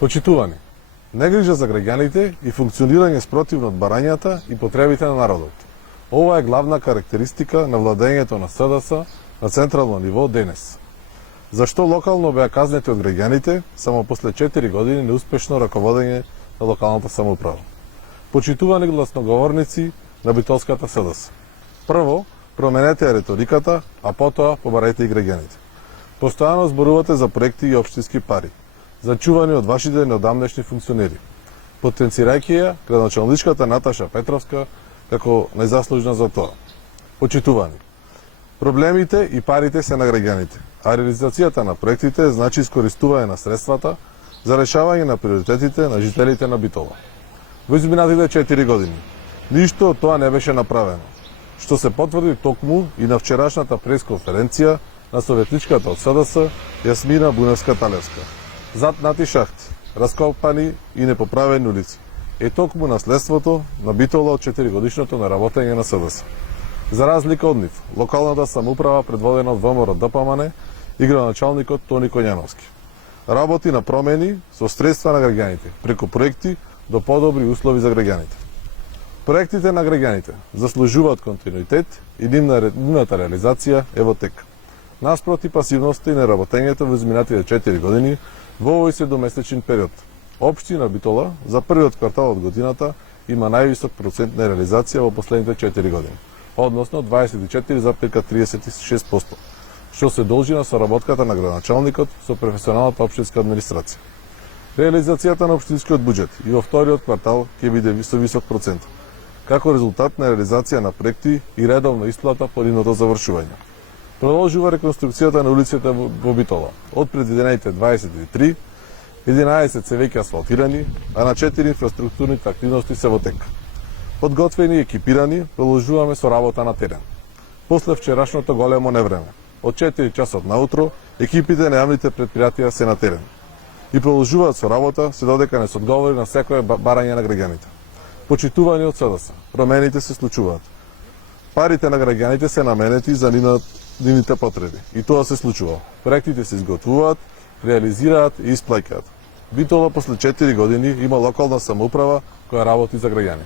Почитувани, негрижа за граѓаните и функционирање спротивно од барањата и потребите на народот. Ова е главна карактеристика на владењето на СДС на централно ниво денес. Зашто локално беа казнети од граѓаните само после 4 години неуспешно раководење на локалната самоуправа? Почитувани гласноговорници на битолската СДС. Прво, променете реториката, а потоа побарајте и граѓаните. Постојано зборувате за проекти и општински пари, зачувани од вашите неодамнешни функционери, потенцирајќи ја градоначалничката Наташа Петровска како најзаслужна за тоа. Почитувани, проблемите и парите се на граѓаните, а реализацијата на проектите значи искористување на средствата за решавање на приоритетите на жителите на Битола. Во изминатите 4 години, ништо од тоа не беше направено, што се потврди токму и на вчерашната пресконференција на советничката од СДС Јасмина Буневска-Талевска. Затнати шахти, раскопани и непоправени улици е токму наследството на Битола од 4-годишното неработење на СДС. За разлика од нив, локалната самоуправа предводена од ВМРО ДПМН и градоначалникот Тони Коњановски работи на промени со средства на граѓаните, преку проекти до подобри услови за граѓаните. Проектите на граѓаните заслужуваат континуитет и нивната реализација е во тек. Наспроти пасивноста и неработењето во изминатите 4 години во овој 7-месечен период. Општина Битола за првиот квартал од годината има највисок процент на реализација во последните 4 години, односно 24,36%, што се должи на соработката на градоначалникот со професионалната општинска администрација. Реализацијата на општинскиот буџет и во вториот квартал ќе биде со висок процент, како резултат на реализација на проекти и редовна исплата по нивното завршување. Продолжува реконструкцијата на улиците во Битола. Од предвидените 23, 11 се веќе асфалтирани, а на 4 инфраструктурните активности се во тек. Подготвени и екипирани, продолжуваме со работа на терен. После вчерашното големо невреме, од 4 часот наутро, екипите на јавните предпријатија се на терен и продолжуваат со работа се додека не се одговори на секое барање на граѓаните. Почитувани од СДС, промените се случуваат. Парите на граѓаните се наменети за нивните потреби и тоа се случува. Проектите се изготвуваат, реализираат и исплаќаат. Битола после 4 години има локална самоуправа која работи за граѓаните.